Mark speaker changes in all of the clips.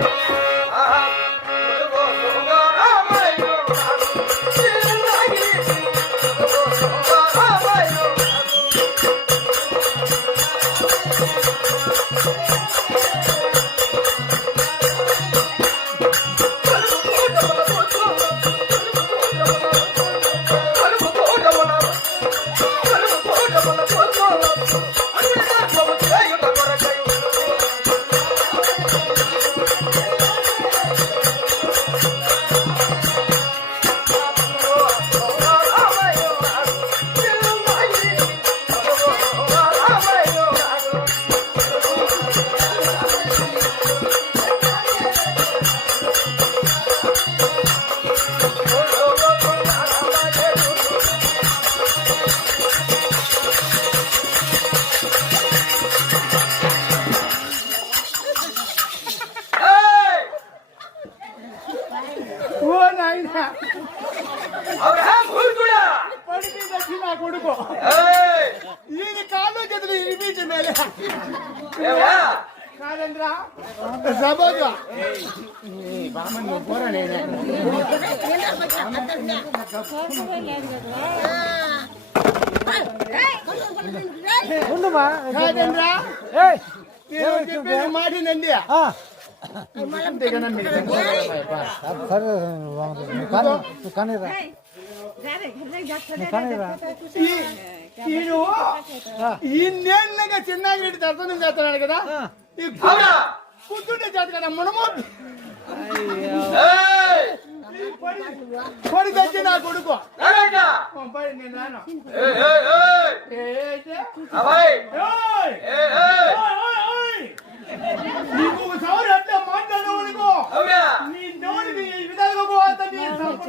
Speaker 1: Thank you. கொடுக்கும் இது காலேஜத்துல இனிமேட்டு மேலே மாட்டி நந்தியா
Speaker 2: கண்ணு கண்ணுறேன் ఈ
Speaker 1: చిన్నగిరి రెడ్డి దర్శనం చేస్తున్నాడు కదా ఈ కూర కూర్చుంటే చేతి కదా మనము కొడుకు నా కొడుకు నువ్వు సౌరు ఎట్లా మాట్లాడవు నీ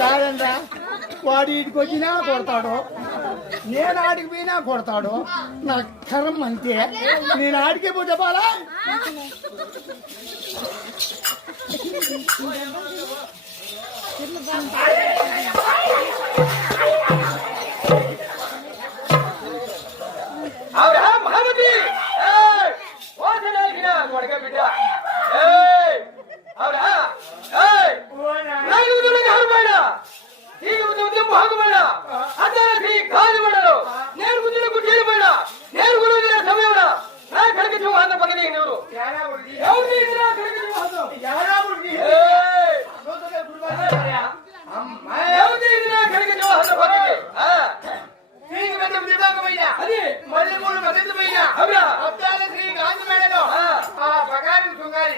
Speaker 1: కాదండ్రా వాడు ఇటుకు వచ్చినా కొడతాడు నేను ఆడికి పోయినా కొడతాడు నా కరం అంతే నేను ఆడికి పోతే పోలా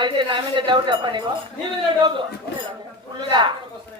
Speaker 1: अहिले हामीले डाउनेको नि